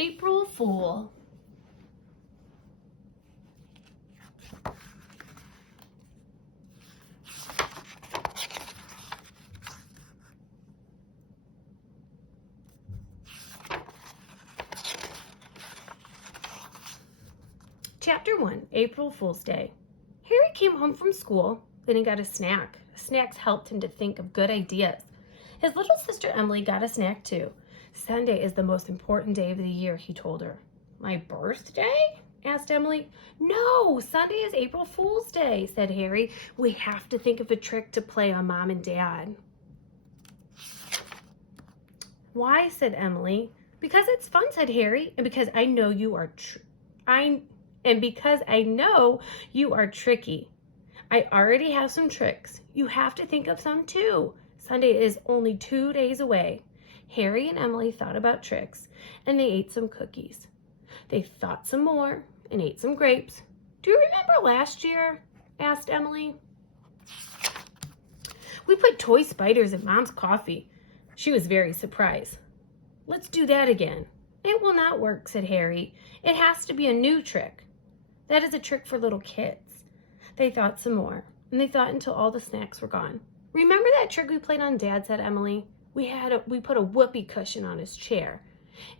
April Fool. Chapter 1, April Fool's Day. Harry came home from school, then he got a snack. Snacks helped him to think of good ideas. His little sister Emily got a snack too. Sunday is the most important day of the year, he told her. My birthday? Asked Emily. No, Sunday is April Fool's Day, said Harry. We have to think of a trick to play on Mom and Dad. Why? Said Emily. Because it's fun, said Harry, and because I know you are because I know you are tricky. I already have some tricks. You have to think of some too. Sunday is only 2 days away. Harry and Emily thought about tricks, and they ate some cookies. They thought some more and ate some grapes. Do you remember last year? Asked Emily. We put toy spiders in Mom's coffee. She was very surprised. Let's do that again. It will not work, said Harry. It has to be a new trick. That is a trick for little kids. They thought some more, and they thought until all the snacks were gone. Remember that trick we played on Dad, said Emily. We put a whoopee cushion on his chair.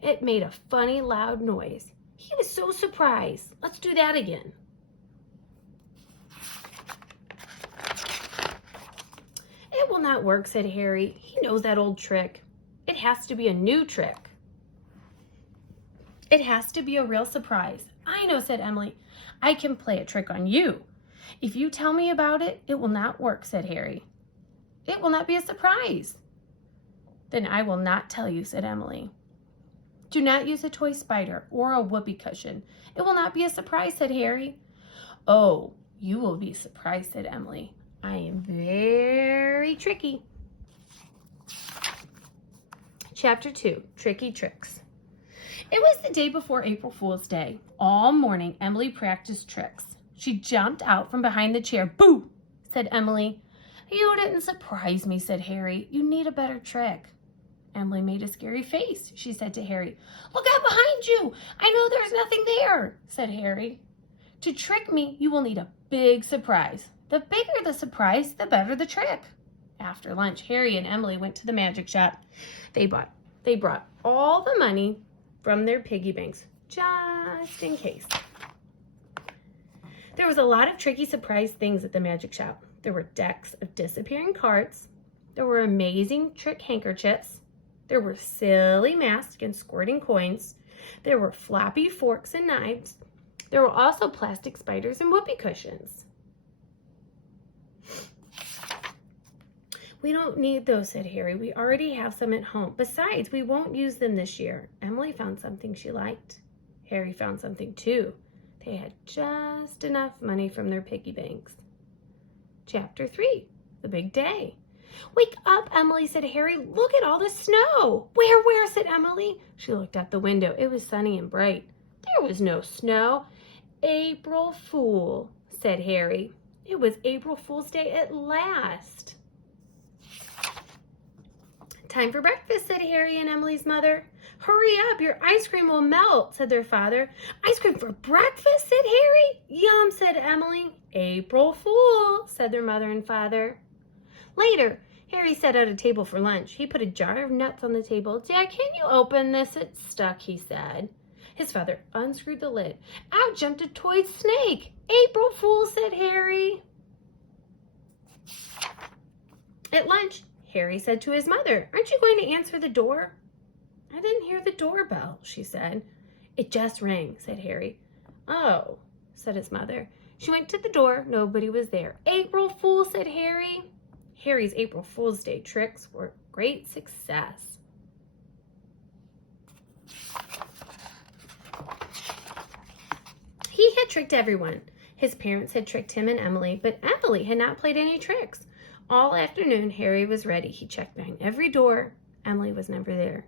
It made a funny, loud noise. He was so surprised. Let's do that again. It will not work, said Harry. He knows that old trick. It has to be a new trick. It has to be a real surprise. I know, said Emily. I can play a trick on you. If you tell me about it, it will not work, said Harry. It will not be a surprise. Then I will not tell you, said Emily. Do not use a toy spider or a whoopee cushion. It will not be a surprise, said Harry. Oh, you will be surprised, said Emily. I am very tricky. Chapter 2, Tricky Tricks. It was the day before April Fool's Day. All morning, Emily practiced tricks. She jumped out from behind the chair. Boo, said Emily. You didn't surprise me, said Harry. You need a better trick. Emily made a scary face. She said to Harry, Look out behind you. I know there's nothing there, said Harry. To trick me, you will need a big surprise. The bigger the surprise, the better the trick. After lunch, Harry and Emily went to the magic shop. They brought all the money from their piggy banks, just in case. There was a lot of tricky surprise things at the magic shop. There were decks of disappearing cards. There were amazing trick handkerchiefs. There were silly masks and squirting coins. There were floppy forks and knives. There were also plastic spiders and whoopee cushions. We don't need those, said Harry. We already have some at home. Besides, we won't use them this year. Emily found something she liked. Harry found something too. They had just enough money from their piggy banks. Chapter 3, The Big Day. Wake up, Emily, said Harry. Look at all the snow. Where, said Emily. She looked out the window. It was sunny and bright. There was no snow. April Fool, said Harry. It was April Fool's Day at last. Time for breakfast, said Harry and Emily's mother. Hurry up, your ice cream will melt, said their father. Ice cream for breakfast, said Harry. Yum, said Emily. April Fool, said their mother and father. Later, Harry set out a table for lunch. He put a jar of nuts on the table. Dad, can you open this? It's stuck, he said. His father unscrewed the lid. Out jumped a toy snake. April Fool, said Harry. At lunch, Harry said to his mother, Aren't you going to answer the door? I didn't hear the doorbell, she said. It just rang, said Harry. Oh, said his mother. She went to the door. Nobody was there. April Fool, said Harry. Harry's April Fool's Day tricks were a great success. He had tricked everyone. His parents had tricked him and Emily, but Emily had not played any tricks. All afternoon, Harry was ready. He checked behind every door. Emily was never there.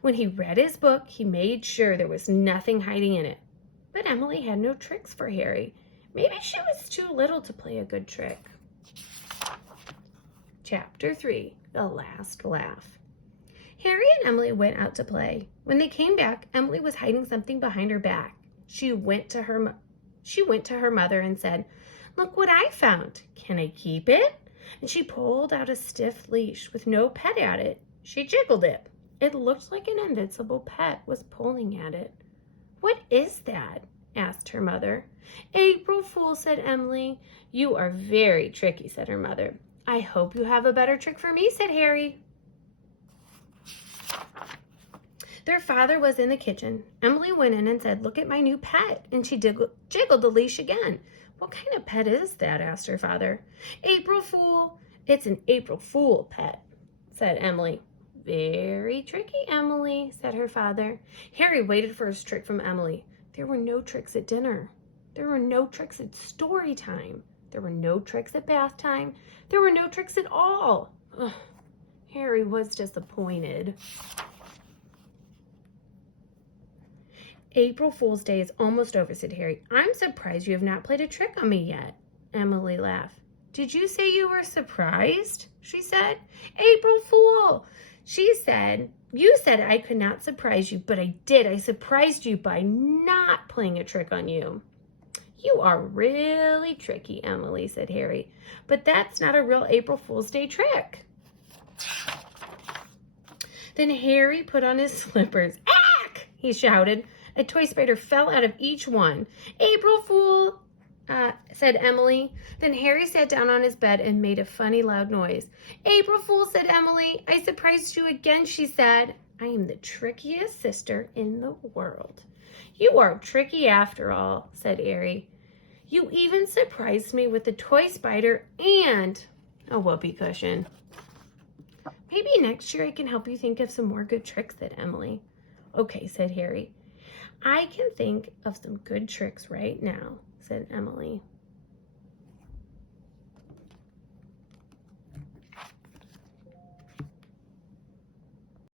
When he read his book, he made sure there was nothing hiding in it. But Emily had no tricks for Harry. Maybe she was too little to play a good trick. Chapter 3, The Last Laugh. Harry and Emily went out to play. When they came back, Emily was hiding something behind her back. She went to her mother and said, "Look what I found. Can I keep it?" And she pulled out a stiff leash with no pet at it. She jiggled it. It looked like an invincible pet was pulling at it. "What is that?" asked her mother. "April Fool," said Emily. "You are very tricky," said her mother. "I hope you have a better trick for me," said Harry. Their father was in the kitchen. Emily went in and said, "Look at my new pet." And she jiggled the leash again. "What kind of pet is that?" asked her father. "April Fool." "It's an April Fool pet," said Emily. "Very tricky, Emily," said her father. Harry waited for his trick from Emily. There were no tricks at dinner. There were no tricks at story time. There were no tricks at bath time. There were no tricks at all. Ugh, Harry was disappointed. "April Fool's Day is almost over," said Harry. "I'm surprised you have not played a trick on me yet." Emily laughed. "Did you say you were surprised?" she said. "April Fool!" She said, "You said I could not surprise you, but I did. I surprised you by not playing a trick on you." "You are really tricky, Emily," said Harry. "But that's not a real April Fool's Day trick." Then Harry put on his slippers. "Ack!" he shouted. A toy spider fell out of each one. "April Fool," said Emily. Then Harry sat down on his bed and made a funny loud noise. "April Fool," said Emily. "I surprised you again," she said. "I am the trickiest sister in the world." "You are tricky after all," said Harry. "You even surprised me with a toy spider and a whoopee cushion." "Maybe next year I can help you think of some more good tricks," said Emily. "Okay," said Harry. "I can think of some good tricks right now," said Emily.